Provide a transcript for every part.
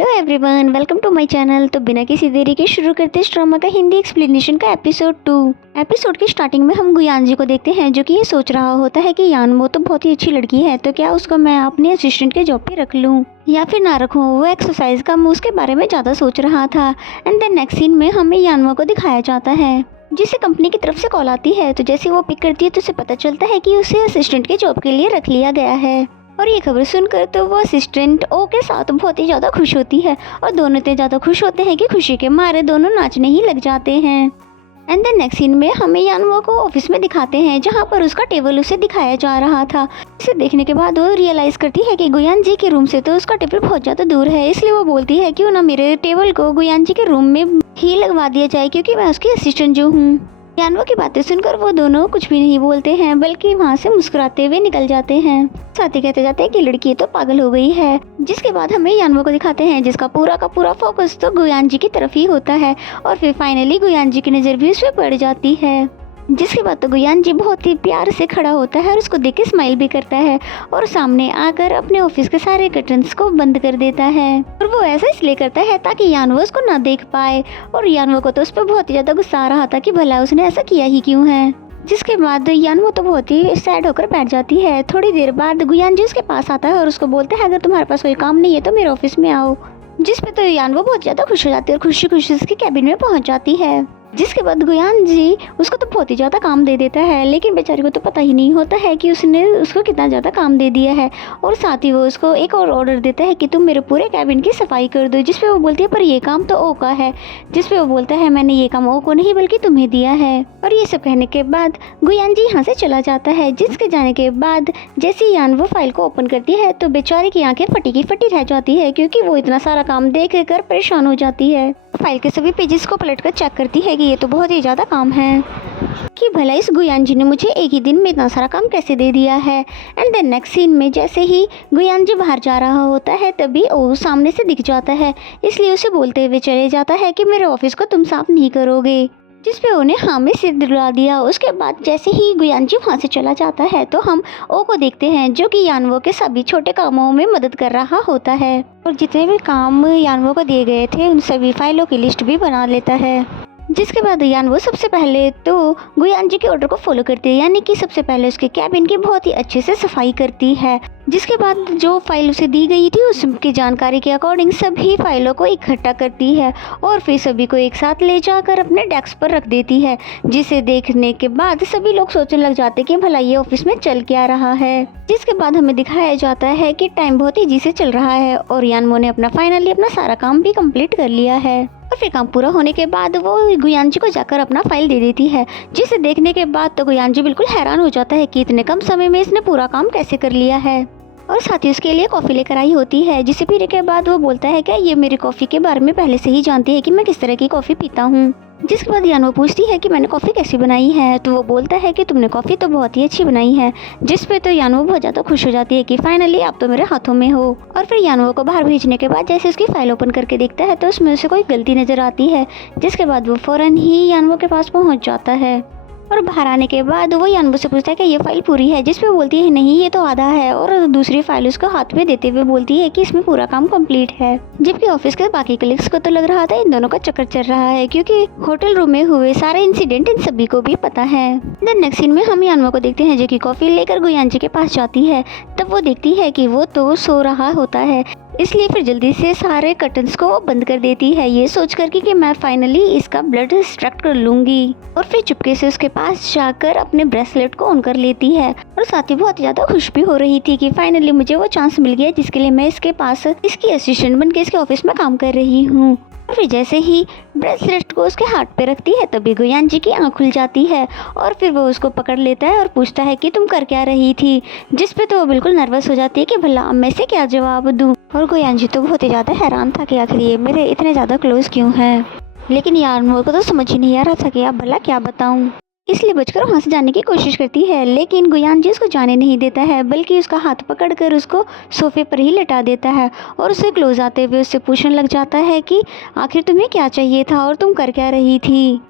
Hello everyone, welcome to my channel. तो बिना किसी देरी के शुरू करते हैं इस ड्रामा का हिंदी एक्सप्लेनेशन का एपिसोड 2। एपिसोड की स्टार्टिंग में हम गुयान जी को देखते हैं जो कि ये सोच रहा होता है कि यानमो तो बहुत ही अच्छी लड़की है, तो क्या उसको मैं अपने असिस्टेंट के जॉब पे रख लूँ या फिर ना रखूँ। वो एक्सरसाइज का उसके बारे में ज़्यादा सोच रहा था। एंड देन नेक्स्ट सीन में हमें यानमो को दिखाया जाता है जिसे कंपनी की तरफ से कॉल आती है। तो जैसे वो पिक करती है तो उसे पता चलता है कि उसे असिस्टेंट के जॉब के लिए रख लिया गया है। और ये खबर सुनकर तो वो असिस्टेंट ओ के साथ बहुत ही ज़्यादा खुश होती है और दोनों इतने ज़्यादा खुश होते हैं कि खुशी के मारे दोनों नाचने ही लग जाते हैं। एंड देन नेक्स्ट सीन में हमें यानमो को ऑफिस में दिखाते हैं जहाँ पर उसका टेबल उसे दिखाया जा रहा था। इसे देखने के बाद वो रियलाइज़ करती है कि गुयान जी के रूम से तो उसका टेबल बहुत ज़्यादा दूर है, इसलिए वो बोलती है क्यों ना मेरे टेबल को गुयान जी के रूम में ही लगवा दिया जाए क्योंकि मैं उसकी असिस्टेंट जो हूँ। यानमो की बातें सुनकर वो दोनों कुछ भी नहीं बोलते हैं बल्कि वहाँ से मुस्कुराते हुए निकल जाते हैं। साथ ही कहते जाते हैं कि लड़की तो पागल हो गई है। जिसके बाद हमें यानमो को दिखाते हैं जिसका पूरा का पूरा फोकस तो गुयान जी की तरफ ही होता है और फिर फाइनली गुयान जी की नज़र भी उस पर पड़ जाती है। जिसके बाद तो गुयान जी बहुत ही प्यार से खड़ा होता है और उसको देख के स्माइल भी करता है और सामने आकर अपने ऑफिस के सारे कर्टन्स को बंद कर देता है। और वो ऐसा इसलिए करता है ताकि यानवो उसको ना देख पाए। और यानवो को तो उस पर बहुत ही ज़्यादा गुस्सा आ रहा था कि भला उसने ऐसा किया ही क्यों है। जिसके बाद यानवो तो बहुत ही सैड होकर बैठ जाती है। थोड़ी देर बाद गुयान जी उसके पास आता है और उसको बोलता है अगर तुम्हारे पास कोई काम नहीं है तो मेरे ऑफिस में आओ। जिस पे तो यानवो बहुत ज़्यादा खुश हो जाती है और खुशी खुशी उसके कैबिन में पहुँच जाती है। जिसके बाद गुयान जी उसको तो बहुत ही ज़्यादा काम दे देता है, लेकिन बेचारी को तो पता ही नहीं होता है कि उसने उसको कितना ज़्यादा काम दे दिया है। और साथ ही वो उसको एक और ऑर्डर देता है कि तुम मेरे पूरे कैबिन की सफाई कर दो। जिस पे वो बोलती है पर ये काम तो ओ का है। जिस पे वो बोलता है मैंने ये काम ओ को नहीं बल्कि तुम्हें दिया है। और ये सब कहने के बाद गुयान जी यहाँ से चला जाता है। जिसके जाने के बाद जैसे ही यान वो फाइल को ओपन करती है तो बेचारी की आंखें फटी की फटी रह जाती है क्योंकि वो इतना सारा काम देख कर परेशान हो जाती है। फाइल के सभी पेजेस को पलटकर चेक करती है कि ये तो बहुत ही ज़्यादा काम है कि भला इस गुयान जी ने मुझे एक ही दिन में इतना सारा काम कैसे दे दिया है। एंड देन नेक्स्ट सीन में जैसे ही गुयान जी बाहर जा रहा होता है तभी ओ सामने से दिख जाता है, इसलिए उसे बोलते हुए चले जाता है कि मेरे ऑफिस को तुम साफ नहीं करोगे। जिस पे उन्हें हाँ में सिर दिला दिया। उसके बाद जैसे ही गुयान जी वहाँ से चला जाता है तो हम ओ को देखते हैं जो कि यानवो के सभी छोटे कामों में मदद कर रहा होता है और जितने भी काम यानवो को दिए गए थे उन सभी फाइलों की लिस्ट भी बना लेता है। जिसके बाद यानवो सबसे पहले तो गुयान जी के ऑर्डर को फॉलो करती है, यानी कि सबसे पहले उसके कैबिन की बहुत ही अच्छे से सफाई करती है। जिसके बाद जो फाइल उसे दी गई थी उसकी जानकारी के अकॉर्डिंग सभी फाइलों को इकट्ठा करती है और फिर सभी को एक साथ ले जाकर अपने डेस्क पर रख देती है। जिसे देखने के बाद सभी लोग सोचने लग जाते कि भला ये ऑफिस में चल क्या रहा है। जिसके बाद हमें दिखाया जाता है कि टाइम बहुत ईजी से चल रहा है और यानमो ने फाइनली अपना सारा काम भी कंप्लीट कर लिया है। और फिर काम पूरा होने के बाद वो गुयान जी को जाकर अपना फाइल दे देती है। जिसे देखने के बाद तो गुयान जी बिल्कुल हैरान हो जाता है कि इतने कम समय में इसने पूरा काम कैसे कर लिया है। और साथ ही उसके लिए कॉफ़ी लेकर आई होती है, जिसे पीने के बाद वो बोलता है कि ये मेरी कॉफ़ी के बारे में पहले से ही जानती है कि मैं किस तरह की कॉफ़ी पीता हूँ। जिसके बाद यानवो पूछती है कि मैंने कॉफ़ी कैसी बनाई है, तो वो बोलता है कि तुमने कॉफ़ी तो बहुत ही अच्छी बनाई है। जिस पे तो यानवो बहुत ज़्यादा खुश हो जाती है कि फाइनली आप तो मेरे हाथों में हो। और फिर यानवो को बाहर भेजने के बाद जैसे उसकी फाइल ओपन करके देखता है तो उसमें उसे कोई गलती नज़र आती है। जिसके बाद वो फ़ौरन ही यानवो के पास पहुँच जाता है और बाहर आने के बाद वो यानवो से पूछता है कि ये फाइल पूरी है। जिस पे बोलती है नहीं ये तो आधा है और दूसरी फाइल उसको हाथ में देते हुए बोलती है कि इसमें पूरा काम कंप्लीट है। जबकि ऑफिस के बाकी कलीग्स को तो लग रहा था इन दोनों का चक्कर चल रहा है क्योंकि होटल रूम में हुए सारे इंसिडेंट इन सभी को भी पता है। देन नेक्स्ट सीन में हम यानवो को देखते हैं जो कि कॉफ़ी लेकर गुयान जी के पास जाती है। तब वो देखती है कि वो तो सो रहा होता है, इसलिए फिर जल्दी से सारे कर्टन्स को वो बंद कर देती है ये सोच कर कि मैं फाइनली इसका ब्लड एक्सट्रैक्ट कर लूँगी। और फिर चुपके से उसके पास जाकर अपने ब्रेसलेट को ऑन कर लेती है और साथ ही बहुत ज़्यादा खुश भी हो रही थी कि फाइनली मुझे वो चांस मिल गया जिसके लिए मैं इसके पास इसकी असिस्टेंट बन के इसके ऑफिस में काम कर रही हूँ। और फिर जैसे ही ब्रेसलेट को उसके हाथ पे रखती है तभी गुयान जी की आँख खुल जाती है और फिर वो उसको पकड़ लेता है और पूछता है कि तुम कर क्या रही थी। जिस पे तो वो बिल्कुल नर्वस हो जाती है कि भला अब मैं से क्या जवाब दूँ। और गुयान जी तो बहुत ही ज़्यादा हैरान था कि आखिर ये मेरे इतने ज़्यादा क्लोज क्यों हैं। लेकिन यानवो को तो समझ ही नहीं आ रहा था कि अब भला क्या बताऊँ, इसलिए बचकर वहाँ से जाने की कोशिश करती है। लेकिन गुयान जी उसको जाने नहीं देता है बल्कि उसका हाथ पकड़कर उसको सोफे पर ही लेटा देता है और उसे क्लोज आते हुए उससे पूछने लग जाता है कि आखिर तुम्हें क्या चाहिए था और तुम कर क्या रही थी।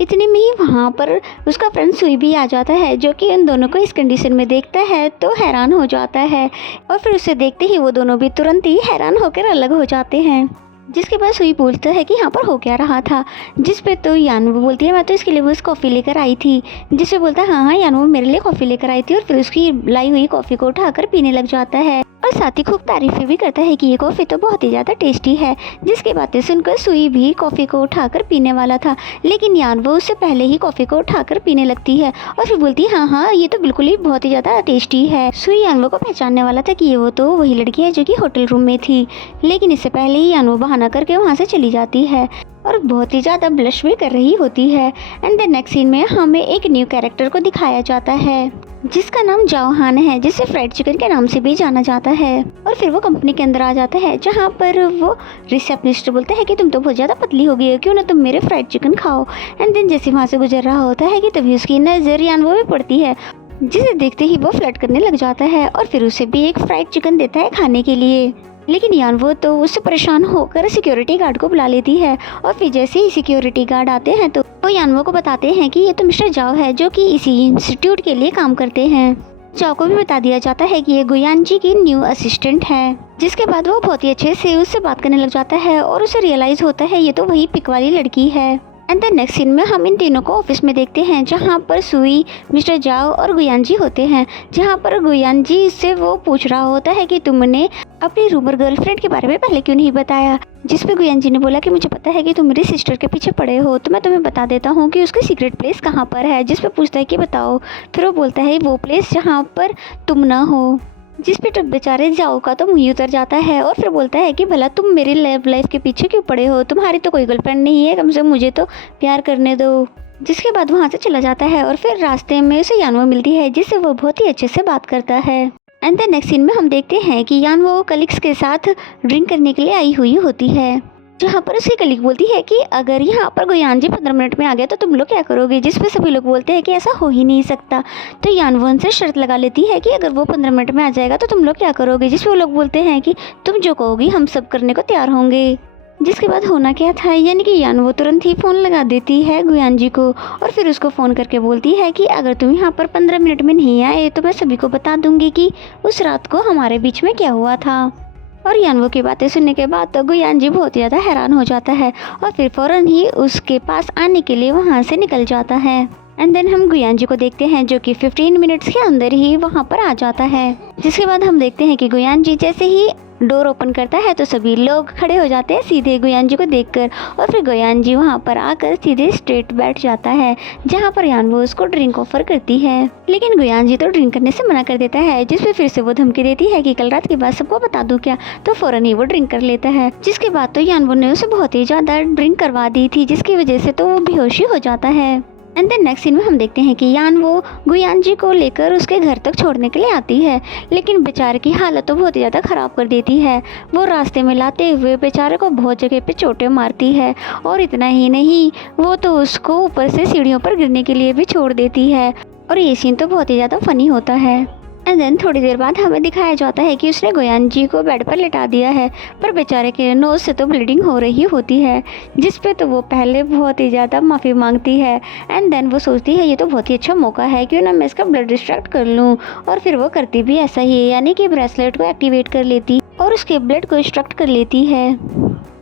इतने में ही वहाँ पर उसका फ्रेंड सुई भी आ जाता है, जो कि उन दोनों को इस कंडीशन में देखता है तो हैरान हो जाता है। और फिर उसे देखते ही वो दोनों भी तुरंत ही हैरान होकर अलग हो जाते हैं। जिसके बाद सुई पूछता है कि यहाँ पर हो क्या रहा था, जिस पे तो यानवो बोलती है मैं तो इसके लिए बस कॉफ़ी लेकर आई थी। जिस पे बोलता है हाँ यानवो मेरे लिए कॉफ़ी लेकर आई थी, और फिर उसकी लाई हुई कॉफ़ी को उठाकर पीने लग जाता है और साथ ही खूब तारीफें भी करता है कि ये कॉफ़ी तो बहुत ही ज़्यादा टेस्टी है। जिसकी बातें सुनकर सुई भी कॉफ़ी को उठाकर पीने वाला था, लेकिन यानवो उससे पहले ही कॉफ़ी को उठाकर पीने लगती है और फिर बोलती है हाँ ये तो बिल्कुल ही बहुत ही ज़्यादा टेस्टी है। सुई यानवो को पहचानने वाला था कि ये वो तो वही लड़की है जो कि होटल रूम में थी, लेकिन इससे पहले ही यानवो बहाना करके वहाँ से चली जाती है और बहुत ही ज़्यादा ब्लश भी कर रही होती है। एंड द नेक्स्ट सीन में हमें एक न्यू कैरेक्टर को दिखाया जाता है जिसका नाम जाओ हान है, जिसे फ्राइड चिकन के नाम से भी जाना जाता है। और फिर वो कंपनी के अंदर आ जाता है जहाँ पर वो रिसेप्शनिस्ट बोलता है कि तुम तो बहुत ज़्यादा पतली हो गई हो, क्यों ना तुम मेरे फ्राइड चिकन खाओ। एंड देन जैसे वहाँ से गुजर रहा होता है कि तभी उसकी नज़र यानवो में पड़ती है, जिसे देखते ही वो फ्लर्ट करने लग जाता है और फिर उसे भी एक फ्राइड चिकन देता है खाने के लिए। लेकिन यानवो तो उससे परेशान होकर सिक्योरिटी गार्ड को बुला लेती है और फिर जैसे ही सिक्योरिटी गार्ड आते हैं तो वो यानवो को बताते हैं कि ये तो मिस्टर जाओ है जो कि इसी इंस्टीट्यूट के लिए काम करते हैं। जाओ को भी बता दिया जाता है कि ये गुयानजी की न्यू असिस्टेंट है। जिसके बाद वो बहुत ही अच्छे से उससे बात करने लग जाता है और उसे रियलाइज होता है ये तो वही पिक वाली लड़की है। एंड द नेक्स्ट सीन में हम इन तीनों को ऑफिस में देखते हैं जहाँ पर सुई, मिस्टर जाओ और गुयानजी होते हैं। जहाँ पर गुयानजी से वो पूछ रहा होता है कि तुमने अपनी रूमर गर्लफ्रेंड के बारे में पहले क्यों नहीं बताया। जिस पे गुयानजी ने बोला कि मुझे पता है कि तुम मेरी सिस्टर के पीछे पड़े हो, तो मैं तुम्हें बता देता हूँ कि उसकी सीक्रेट प्लेस कहाँ पर है। जिस पे पूछता है कि बताओ। फिर वो बोलता है वो प्लेस जहाँ पर तुम ना हो। जिस पे तो बेचारे जाओ का तो मुँह उतर जाता है और फिर बोलता है कि भला तुम मेरी लव लाइफ के पीछे क्यों पड़े हो, तुम्हारी तो कोई गर्लफ्रेंड नहीं है, कम से कम मुझे तो प्यार करने दो। जिसके बाद वहाँ से चला जाता है और फिर रास्ते में उसे यानवो मिलती है जिससे वो बहुत ही अच्छे से बात करता है। एंड द नेक्स्ट सीन में हम देखते हैं कि यानवो कलीग्स के साथ ड्रिंक करने के लिए आई हुई होती है, जहाँ पर उसकी कलीग बोलती है कि अगर यहाँ पर गुयानजी 15 मिनट में आ गया तो तुम लोग क्या करोगे। जिस पे सभी लोग बोलते हैं कि ऐसा हो ही नहीं सकता। तो यानवो उनसे शर्त लगा लेती है कि अगर वो 15 मिनट में आ जाएगा तो तुम लोग क्या करोगे। जिस पे वो लोग बोलते हैं कि तुम जो कहोगी हम सब करने को तैयार होंगे। जिसके बाद होना क्या था, यानी कि यानवो तुरंत ही फ़ोन लगा देती है गुयानजी को और फिर उसको फ़ोन करके बोलती है कि अगर तुम यहाँ पर 15 मिनट में नहीं आए तो मैं सभी को बता दूंगी कि उस रात को हमारे बीच में क्या हुआ था। और यानवो की बातें सुनने के बाद तो गुयानजी बहुत ज़्यादा हैरान हो जाता है और फिर फ़ौरन ही उसके पास आने के लिए वहाँ से निकल जाता है। एंड देन हम गुयानजी को देखते हैं जो कि 15 मिनट्स के अंदर ही वहाँ पर आ जाता है। जिसके बाद हम देखते हैं कि गुयानजी जैसे ही डोर ओपन करता है तो सभी लोग खड़े हो जाते हैं सीधे गुयानजी को देखकर और फिर गुयानजी वहाँ पर आकर सीधे स्ट्रेट बैठ जाता है जहाँ पर यानवो उसको ड्रिंक ऑफर करती है। लेकिन गुयानजी तो ड्रिंक करने से मना कर देता है, जिस पे फिर से वो धमकी देती है कि कल रात के बाद सबको बता दूं क्या। तो फौरन ही वो ड्रिंक कर लेता है। जिसके बाद तो यानवो ने उसे बहुत ही ज़्यादा ड्रिंक करवा दी थी जिसकी वजह से तो वो बेहोशी हो जाता है। एंड देन नेक्स्ट सीन में हम देखते हैं कि यानवो गुयानजी को लेकर उसके घर तक छोड़ने के लिए आती है, लेकिन बेचारे की हालत तो बहुत ही ज़्यादा ख़राब कर देती है। वो रास्ते में लाते हुए बेचारे को बहुत जगह पे चोटें मारती है और इतना ही नहीं वो तो उसको ऊपर से सीढ़ियों पर गिरने के लिए भी छोड़ देती है। और ये सीन तो बहुत ही ज़्यादा फनी होता है। एंड देन थोड़ी देर बाद हमें दिखाया जाता है कि उसने गुयानजी को बेड पर लिटा दिया है, पर बेचारे के नोज़ से तो ब्लीडिंग हो रही होती है। जिस पे तो वो पहले बहुत ही ज़्यादा माफ़ी मांगती है। एंड देन वो सोचती है ये तो बहुत ही अच्छा मौका है, क्यों ना मैं इसका ब्लड डिस्ट्रैक्ट कर लूँ। और फिर वो करती भी ऐसा ही है, यानी कि ब्रेसलेट को एक्टिवेट कर लेती और उसके ब्लड को एक्सट्रैक्ट कर लेती है।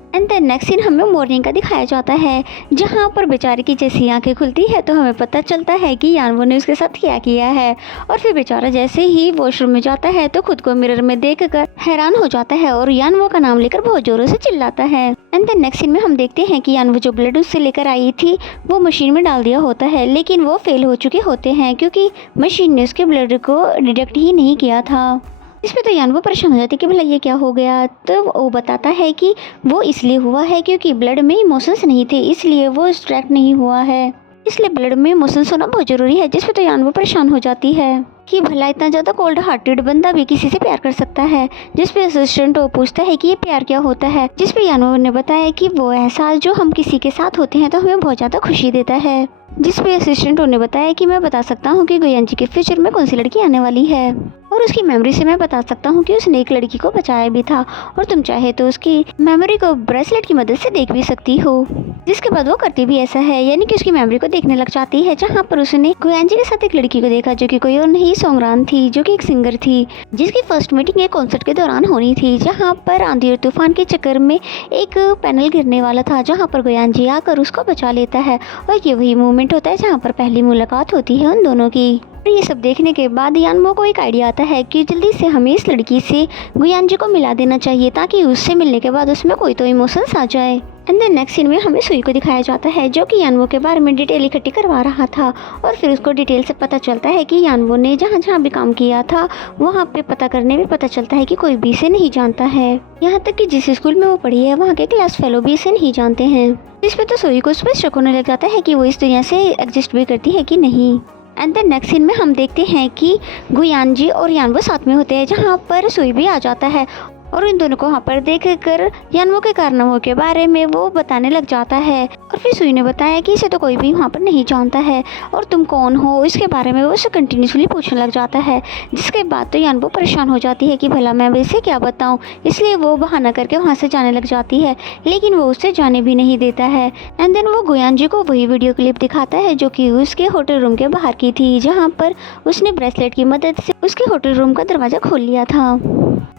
एंड देन नेक्स्ट सीन हमें मॉर्निंग का दिखाया जाता है जहाँ पर बेचारे की जैसी आंखें खुलती है तो हमें पता चलता है कि यानवो ने उसके साथ क्या किया है। और फिर बेचारा जैसे ही वॉशरूम में जाता है तो खुद को मिरर में देखकर हैरान हो जाता है और यानवो का नाम लेकर बहुत जोरों से चिल्लाता है। एंड देन नेक्स्ट सीन में हम देखते हैं कि यानवो जो ब्लड उससे लेकर आई थी वो मशीन में डाल दिया होता है, लेकिन वो फेल हो चुके होते हैं क्योंकि मशीन ने उसके ब्लड को डिटेक्ट ही नहीं किया था। इस पे तो यानवो परेशान हो जाती है कि भला ये क्या हो गया। तो वो बताता है कि वो इसलिए हुआ है क्योंकि ब्लड में इमोशंस नहीं थे, इसलिए वो एक्सट्रैक्ट नहीं हुआ है, इसलिए ब्लड में इमोशंस होना बहुत ज़रूरी है। जिस पे तो यानवो परेशान हो जाती है कि भला इतना ज़्यादा कोल्ड हार्टेड बंदा भी किसी से प्यार कर सकता है। जिस पे असिस्टेंट वो पूछता है कि ये प्यार क्या होता है। जिस पे यानवो ने बताया कि वो एहसास जो हम किसी के साथ होते हैं तो हमें बहुत ज़्यादा खुशी देता है। जिस पे असिस्टेंट ने बताया कि मैं बता सकता हूँ कि गुयानजी के फ्यूचर में कौन सी लड़की आने वाली है। और उसकी मेमोरी से मैं बता सकता हूँ कि उसने एक लड़की को बचाया भी था और तुम चाहे तो उसकी मेमोरी को ब्रेसलेट की मदद से देख भी सकती हो। जिसके बाद वो करती भी ऐसा है, यानी कि उसकी मेमोरी को देखने लग जाती है, जहाँ पर उसने गुयांजी के साथ एक लड़की को देखा जो कि कोई और नहीं सोंगरान थी, जो कि एक सिंगर थी, जिसकी फर्स्ट मीटिंग एक कॉन्सर्ट के दौरान होनी थी, जहाँ पर आंधी और तूफान के चक्कर में एक पैनल गिरने वाला था, जहाँ पर गुयांजी आकर उसको बचा लेता है। और ये वही मोमेंट होता है जहाँ पर पहली मुलाकात होती है उन दोनों की। और ये सब देखने के बाद यानमो को एक आइडिया आता है कि जल्दी से हमें इस लड़की से गुयांजी को मिला देना चाहिए, ताकि उससे मिलने के बाद उसमें कोई तो इमोशंस आ जाए। एंड देन नेक्स्ट सीन में हमें सुई को दिखाया जाता है, जो कि यानमो के बारे में डिटेल इकट्ठी करवा रहा था। और फिर उसको डिटेल से पता चलता है कि यानमो ने जहाँ जहाँ भी काम किया था वहाँ पे पता करने में पता चलता है कि कोई भी इसे नहीं जानता है। यहाँ तक कि जिस स्कूल में वो पढ़ी है वहाँ के क्लास फेलो भी इसे नहीं जानते हैं। इस पे तो सुई को स्पष्ट शक होने लग जाता है कि वो इस दुनिया से एग्जिस्ट भी करती है कि नहीं। एंड देन नेक्स्ट सीन में हम देखते हैं कि गुयांजी और यानवो साथ में होते हैं, जहाँ पर सुई भी आ जाता है और इन दोनों को वहाँ पर देख कर यानवो के कारनामों के बारे में वो बताने लग जाता है। और फिर सुई ने बताया कि इसे तो कोई भी वहाँ पर नहीं जानता है और तुम कौन हो, इसके बारे में वो उसे कंटिन्यूसली पूछने लग जाता है। जिसके बाद तो यानवो परेशान हो जाती है कि भला मैं वैसे क्या बताऊँ, इसलिए वो बहाना करके वहाँ से जाने लग जाती है, लेकिन वो उससे जाने भी नहीं देता है। एंड देन वो गुयांजी को वही वीडियो क्लिप दिखाता है जो कि उसके होटल रूम के बाहर की थी, जहाँ पर उसने ब्रेसलेट की मदद से उसके होटल रूम का दरवाज़ा खोल लिया था।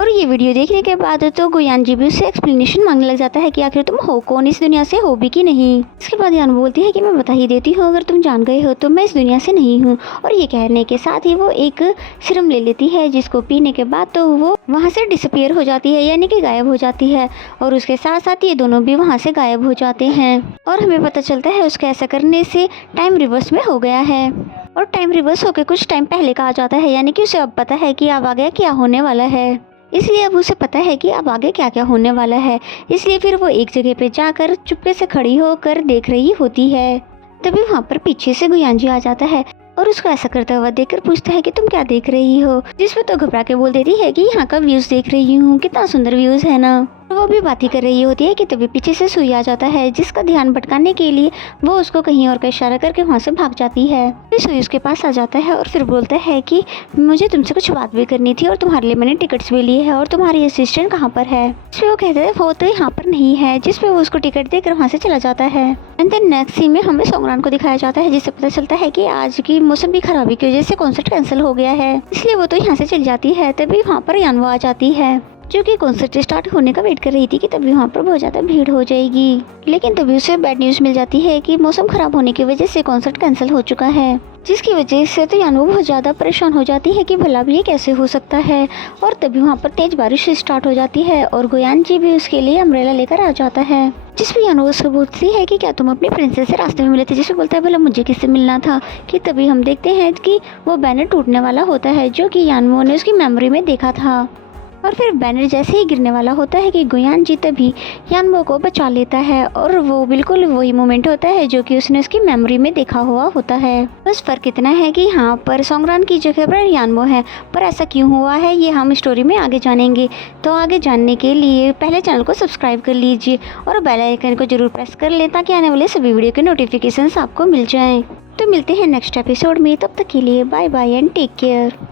और ये वीडियो देखने के बाद तो गुयांजी भी उससे एक्सप्लेनेशन मांगने लग जाता है कि आखिर तुम हो कौन, इस दुनिया से हो भी कि नहीं। इसके बाद यानवो बोलती है कि मैं बता ही देती हूँ, अगर तुम जान गए हो तो मैं इस दुनिया से नहीं हूँ। और ये कहने के साथ ही वो एक सिरम ले लेती है, जिसको पीने के बाद तो वो वहाँ से डिसअपियर हो जाती है, यानी कि गायब हो जाती है। और उसके साथ साथ ये दोनों भी वहाँ से गायब हो जाते हैं और हमें पता चलता है उसके ऐसा करने से टाइम रिवर्स में हो गया है। और टाइम रिवर्स होकर कुछ टाइम पहले का आ जाता है, यानी कि उसे अब पता है कि अब आगे क्या होने वाला है। इसलिए अब उसे पता है कि अब आगे क्या क्या होने वाला है। इसलिए फिर वो एक जगह पे जाकर चुपके से खड़ी होकर देख रही होती है। तभी वहाँ पर पीछे से गुयांजी आ जाता है और उसको ऐसा करता हुआ देखकर पूछता है कि तुम क्या देख रही हो, जिसमें तो घबरा के बोल देती है कि यहाँ का व्यूज देख रही हूँ, कितना सुंदर व्यूज है ना। वो भी बात ही कर रही होती है कि तभी पीछे से सुई आ जाता है, जिसका ध्यान भटकाने के लिए वो उसको कहीं और का इशारा करके वहाँ से भाग जाती है। फिर सुई उसके पास आ जाता है और फिर बोलता है कि मुझे तुमसे कुछ बात भी करनी थी और तुम्हारे लिए मैंने टिकट्स भी लिए हैं और तुम्हारी असिस्टेंट कहाँ पर है। जिसपे वो कहता है वो तो यहाँ पर नहीं है, जिसपे वो उसको टिकट देकर वहाँ से चला जाता है। एंड देन नेक्स्ट सीन में हमें सोंगरान को दिखाया जाता है, जिससे पता चलता है कि आज की मौसम की खराबी की वजह से कॉन्सर्ट कैंसिल हो गया है, इसलिए वो तो यहाँ से चली जाती है। तभी वहाँ पर यानवो आ जाती है, जो कि कॉन्सर्ट स्टार्ट होने का वेट कर रही थी कि तभी वहाँ पर बहुत ज़्यादा भीड़ हो जाएगी। लेकिन तभी उसे बैड न्यूज़ मिल जाती है कि मौसम खराब होने की वजह से कॉन्सर्ट कैंसिल हो चुका है, जिसकी वजह से तो यानवो बहुत ज़्यादा परेशान हो जाती है कि भला भी ये कैसे हो सकता है। और तभी वहाँ पर तेज बारिश स्टार्ट हो जाती है और गुयांजी भी उसके लिए अम्ब्रेला लेकर आ जाता है, जिसमें यानवो उसको पूछती है कि क्या तुम अपनी प्रिंसेस से रास्ते में मिले थे, जिसमें बोलता है भला मुझे किससे मिलना था। कि तभी हम देखते हैं कि वो बैनर टूटने वाला होता है, जो कि यानवो ने उसकी मेमोरी में देखा था। और फिर बैनर जैसे ही गिरने वाला होता है कि गुयांजी तभी यानवो को बचा लेता है और वो बिल्कुल वही मोमेंट होता है जो कि उसने उसकी मेमोरी में देखा हुआ होता है। बस फ़र्क इतना है कि यहाँ पर सोंगरान की जगह पर यानवो है, पर ऐसा क्यों हुआ है ये हम स्टोरी में आगे जानेंगे। तो आगे जानने के लिए पहले चैनल को सब्सक्राइब कर लीजिए और बेल आइकन को जरूर प्रेस कर लें, ताकि आने वाले सभी वीडियो के नोटिफिकेशंस आपको मिल जाएँ। तो मिलते हैं नेक्स्ट एपिसोड में, तब तक के लिए bye bye and take care.